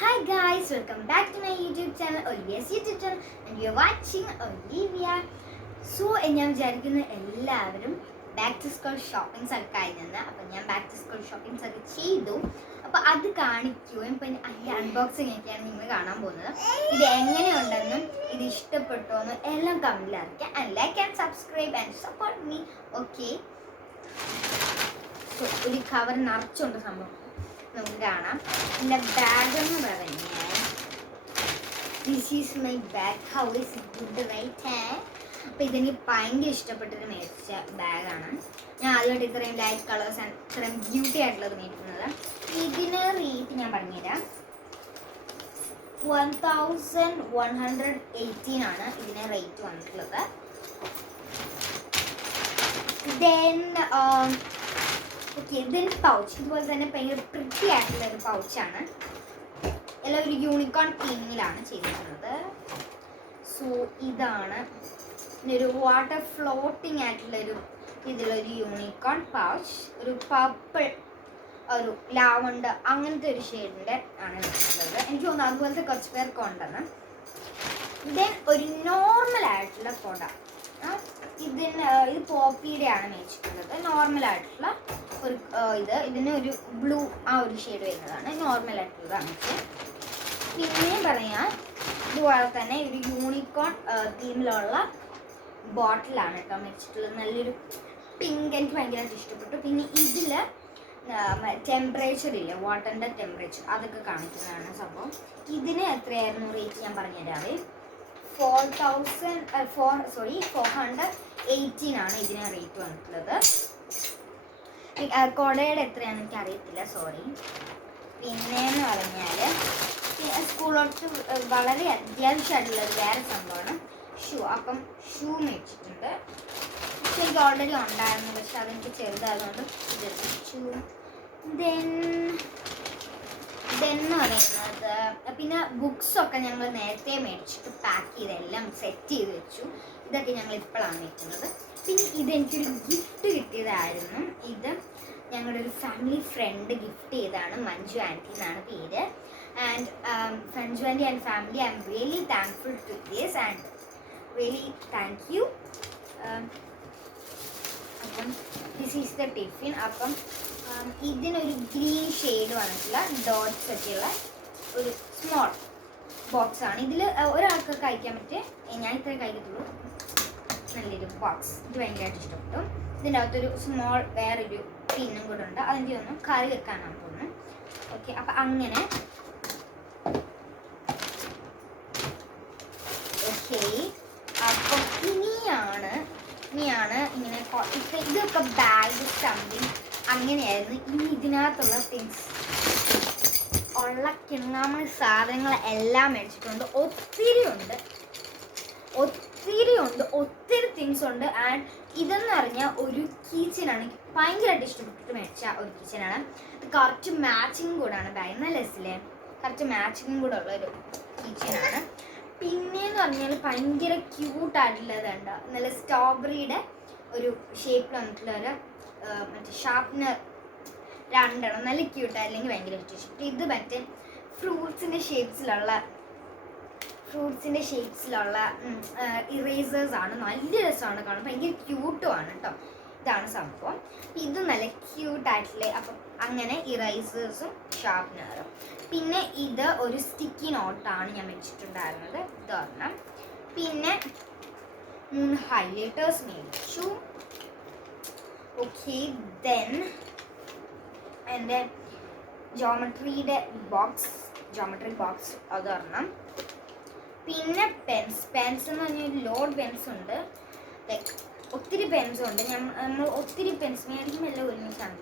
Hi guys, welcome back to my YouTube channel, Olivia's YouTube channel, and you're watching Olivia. So, ഞാൻ വിചാരിക്കുന്ന എല്ലാവരും back to school shoppings ഒക്കെ കഴിഞ്ഞെന്ന്. അപ്പം ഞാൻ ബാക്ക് ടു സ്കൂൾ ഷോപ്പിംഗ്സ് ഒക്കെ ചെയ്തു. അപ്പോൾ അത് കാണിക്കുകയും ഇപ്പം അതിൻ്റെ അൺബോക്സിങ് ഒക്കെയാണ് നിങ്ങൾ കാണാൻ പോകുന്നത്. ഇത് എങ്ങനെയുണ്ടെന്നും ഇത് ഇഷ്ടപ്പെട്ടോ എന്നും എല്ലാം കമൻറ്റിൽ അറിയിക്കാം. And like and subscribe and support me. Okay, so ഒരു കവർ നിറച്ചുണ്ട് സംഭവം. നമുക്ക് കാണാം. എൻ്റെ ബാഗ് എന്ന് പറഞ്ഞാൽ this is my bag. How is good right? അപ്പോൾ ഇതെനിക്ക് ഭയങ്കര ഇഷ്ടപ്പെട്ടൊരു മേടിച്ച ബാഗാണ്. ഞാൻ ആദ്യമായിട്ട് ഇത്രയും ലൈറ്റ് കളേഴ്സ് ആൻഡ് ഇത്രയും ബ്യൂട്ടി ആയിട്ടുള്ളത് മേടിക്കുന്നത്. ഇതിന് റേറ്റ് ഞാൻ പറഞ്ഞുതരാം. 1118 ആണ് ഇതിന് റേറ്റ് വന്നിട്ടുള്ളത്. ദെൻ ഓക്കെ, ഇതിൻ്റെ പൗച്ച് ഇതുപോലെ തന്നെ ഭയങ്കര പ്രിറ്റി ആയിട്ടുള്ള ഒരു പൗച്ചാണ്. എല്ലാം ഒരു യൂണിക്കോൺ തീമിലാണ് ചെയ്തിട്ടുള്ളത്. സോ ഇതാണ് ഒരു വാട്ടർ ഫ്ലോട്ടിങ് ആയിട്ടുള്ളൊരു ഇതിലൊരു യൂണിക്കോൺ പൗച്ച്. ഒരു പർപ്പിൾ, ഒരു ലാവണ്ടർ അങ്ങനത്തെ ഒരു ഷെയ്ഡിൻ്റെ ആണ് വെച്ചിട്ടുള്ളത്. എനിക്ക് തോന്നുന്നു അതുപോലത്തെ കുറച്ച് പേർക്ക് ഉണ്ടെന്ന്. ദെൻ ഒരു നോർമൽ ആയിട്ടുള്ള കൊട. ഇത് പോപ്പിയുടെ ആണ് മേടിച്ചിട്ടുള്ളത്. നോർമലായിട്ടുള്ള ഒരു ഇതിന് ഒരു ബ്ലൂ ആ ഒരു ഷെയ്ഡ് വരുന്നതാണ്. നോർമലായിട്ടുള്ളതാണ്. പിന്നെ പറയാൻ ഇതുപോലെ തന്നെ ഒരു യൂണിക്കോൺ തീമിലുള്ള ബോട്ടിലാണ് കേട്ടോ മേടിച്ചിട്ടുള്ളത്. നല്ലൊരു പിങ്ക്, എനിക്ക് ഭയങ്കരമായിട്ട് ഇഷ്ടപ്പെട്ടു. പിന്നെ ഇതിൽ ടെമ്പറേച്ചർ ഇല്ല, വാട്ടറിൻ്റെ ടെമ്പറേച്ചർ അതൊക്കെ കാണിക്കുന്നതാണ് സംഭവം. ഇതിന് എത്രയായിരുന്നു റേറ്റ് ഞാൻ പറഞ്ഞുതരാവേ. 418 ആണ് ഇതിന് റേറ്റ് വന്നിട്ടുള്ളത്. കൊടയുടെ എത്രയാണെന്ന് എനിക്ക് അറിയത്തില്ല, സോറി. പിന്നെയെന്ന് പറഞ്ഞാൽ സ്കൂളോട്ട് വളരെ അത്യാവശ്യമായിട്ടുള്ളത് വേറെ സംഭവമാണ് ഷൂ. അപ്പം ഷൂ മേടിച്ചിട്ടുണ്ട്. പക്ഷെ എനിക്ക് ഓൾറെഡി ഉണ്ടായിരുന്നു, പക്ഷെ അതെനിക്ക് ചെറുതായതുകൊണ്ട് ഇത് ഷൂ. ഇതെന്ന് പറയുന്നത് പിന്നെ ബുക്സൊക്കെ ഞങ്ങൾ നേരത്തെ മേടിച്ചിട്ട് പാക്ക് ചെയ്തെല്ലാം സെറ്റ് ചെയ്ത് വെച്ചു. ഇതൊക്കെ ഞങ്ങൾ ഇപ്പോഴാണ് വെക്കുന്നത്. പിന്നെ ഇതെനിക്കൊരു ഗിഫ്റ്റ് കിട്ടിയതായിരുന്നു. ഇത് ഞങ്ങളുടെ ഒരു ഫാമിലി ഫ്രണ്ട് ഗിഫ്റ്റ് ചെയ്തതാണ്. മഞ്ജു ആൻറ്റി എന്നാണ് പേര്. And Manju aunty and family, I am really thankful to this and really thank you. അപ്പം ദിസ് ഈസ് ദ ടിഫിൻ. അപ്പം ഇതിനൊരു ഗ്രീൻ ഷെയ്ഡ് വന്നിട്ടുള്ള ഡോട്ട്സ് ഒക്കെയുള്ള ഒരു സ്മോൾ ബോക്സാണ്. ഇതിൽ ഒരാൾക്ക് കഴിക്കാൻ പറ്റിയ, ഞാൻ ഇത്രേ കഴിക്കത്തുള്ളൂ, നല്ലൊരു ബോക്സ്. ഇത് ഭയങ്കരമായിട്ട് ഇഷ്ടപ്പെട്ടു. ഇതിൻ്റെ അകത്തൊരു സ്മോൾ വേറൊരു പിന്നും കൂടെ ഉണ്ട്. അതിൻ്റെ ഒന്നും കറി വെക്കാനാണ് തോന്നുന്നു. ഓക്കെ, അപ്പം അങ്ങനെ ഓക്കെ. അപ്പം ഇനിയാണ് ഇങ്ങനെ ഇതൊക്കെ ബാഗ് സംതിങ് അങ്ങനെയായിരുന്നു. ഇനി ഇതിനകത്തുള്ള തിങ്സ് ഉള്ള കിണങ്ങാമണി സാധനങ്ങൾ എല്ലാം മേടിച്ചിട്ടുണ്ട്. ഒത്തിരി തിങ്സ് ഉണ്ട്. ആൻഡ് ഇതെന്ന് പറഞ്ഞാൽ ഒരു കീച്ചനാണ്. എനിക്ക് ഭയങ്കരമായിട്ട് ഇഷ്ടപ്പെട്ടിട്ട് മേടിച്ച ഒരു കീച്ചനാണ്. ഇത് കറക്റ്റ് മാച്ചിങ് കൂടാണ് ബാഗ്. നല്ല രസമില്ലേ? കറക്റ്റ് മാച്ചിങ് കൂടെ ഉള്ളൊരു കീച്ചനാണ്. പിന്നെയെന്ന് പറഞ്ഞാൽ ഭയങ്കര ക്യൂട്ടായിട്ടുള്ളതുണ്ട്. നല്ല സ്ട്രോബെറിയുടെ ഒരു ഷേപ്പിൽ വന്നിട്ടുള്ളൊരു മറ്റേ ഷാർപ്നർ രണ്ടെണ്ണം. നല്ല ക്യൂട്ടാണ്, അല്ലെങ്കിൽ ഭയങ്കര ഇഷ്ടപ്പെട്ടു. ഇത് മറ്റേ ഫ്രൂട്ട്സിൻ്റെ ഷേപ്സിലുള്ള ഇറേസേഴ്സ് ആണ്. നല്ല രസമാണ് കാണാൻ, ഭയങ്കര ക്യൂട്ടുമാണ് കേട്ടോ. ഇതാണ് സംഭവം. ഇത് നല്ല ക്യൂട്ടായിട്ടുള്ള. അപ്പം അങ്ങനെ ഇറേസേഴ്സും ഷാർപ്നറും. പിന്നെ ഇത് ഒരു സ്റ്റിക്കി നോട്ടാണ് ഞാൻ വെച്ചിട്ടുണ്ടായിരുന്നത്, ഇതൊരെണ്ണം. പിന്നെ 3 ഹൈലൈറ്റേഴ്സ് മേടിച്ചു. ഓക്കെ, ദെൻ എൻ്റെ ജോമെട്രി ബോക്സ് അതൊരെണ്ണം. പിന്നെ പെൻസ് എന്ന് പറഞ്ഞാൽ ലോഡ് പെൻസ് ഉണ്ട്. ലൈക്ക് ഒത്തിരി പെൻസും ഉണ്ട്. നമ്മൾ ഒത്തിരി പെൻസ് മേടിക്കുമ്പോൾ എല്ലാം ഒരുമിച്ചാണ്.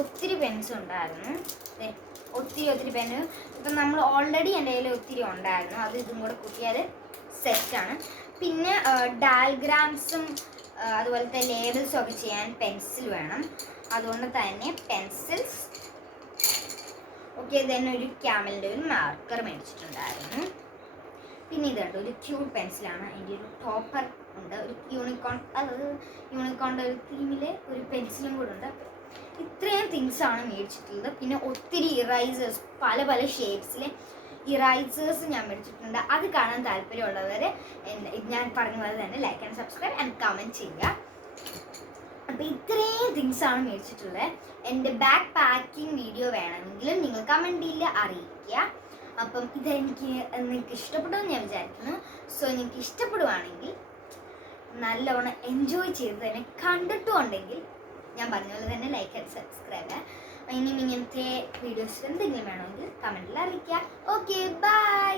ഒത്തിരി പെൻസ് ഉണ്ടായിരുന്നു. ഒത്തിരി പെന്ന്. ഇപ്പം നമ്മൾ ഓൾറെഡി എൻ്റെ കയ്യിൽ ഒത്തിരി ഉണ്ടായിരുന്നു. അത് ഇതും കൂടെ കൂട്ടിയാൽ സെറ്റാണ്. പിന്നെ ഡയഗ്രാംസും അതുപോലത്തെ ലേബിൾസും ഒക്കെ ചെയ്യാൻ പെൻസിൽ വേണം. അതുകൊണ്ട് തന്നെ പെൻസിൽസ്. ഓക്കെ, തന്നെ ഒരു ക്യാമലിൻ്റെ ഒരു മാർക്കർ മേടിച്ചിട്ടുണ്ടായിരുന്നു. പിന്നെ ഇതുണ്ട് ഒരു ക്യൂട്ട് പെൻസിലാണ്. അതിൻ്റെ ഒരു ടോപ്പർ ഉണ്ട്. ഒരു യൂണിക്കോണിൻ്റെ ഒരു തീമിൽ ഒരു പെൻസിലും കൂടെ ഉണ്ട്. ഇത്രയും തിങ്സാണ് മേടിച്ചിട്ടുള്ളത്. പിന്നെ ഒത്തിരി ഇറൈസേഴ്സ്, പല പല ഷേപ്സിലെ ഇറൈസേഴ്സ് ഞാൻ മേടിച്ചിട്ടുണ്ട്. അത് കാണാൻ താല്പര്യമുള്ളവർ ഞാൻ പറഞ്ഞ പോലെ തന്നെ like and subscribe and comment ചെയ്യുക. അപ്പോൾ ഇത്രയും തിങ്സാണ് മേടിച്ചിട്ടുള്ളത്. എൻ്റെ ബാഗ് പാക്കിംഗ് വീഡിയോ വേണമെങ്കിലും നിങ്ങൾ കമൻറ്റിൽ അറിയിക്കുക. അപ്പം ഇതെനിക്ക് നിങ്ങൾക്ക് ഇഷ്ടപ്പെടുമെന്ന് ഞാൻ വിചാരിക്കുന്നു. സോ നിങ്ങൾക്ക് ഇഷ്ടപ്പെടുവാണെങ്കിൽ നല്ലവണ്ണം എൻജോയ് ചെയ്ത് തന്നെ കണ്ടിട്ടുണ്ടെങ്കിൽ ഞാൻ പറഞ്ഞ പോലെ തന്നെ ലൈക്ക് ആൻഡ് സബ്സ്ക്രൈബ്. ഇനിയും ഇങ്ങനത്തെ വീഡിയോസ് എന്തെങ്കിലും വേണമെങ്കിൽ കമൻറ്റിൽ അറിയിക്കുക. Okay, by.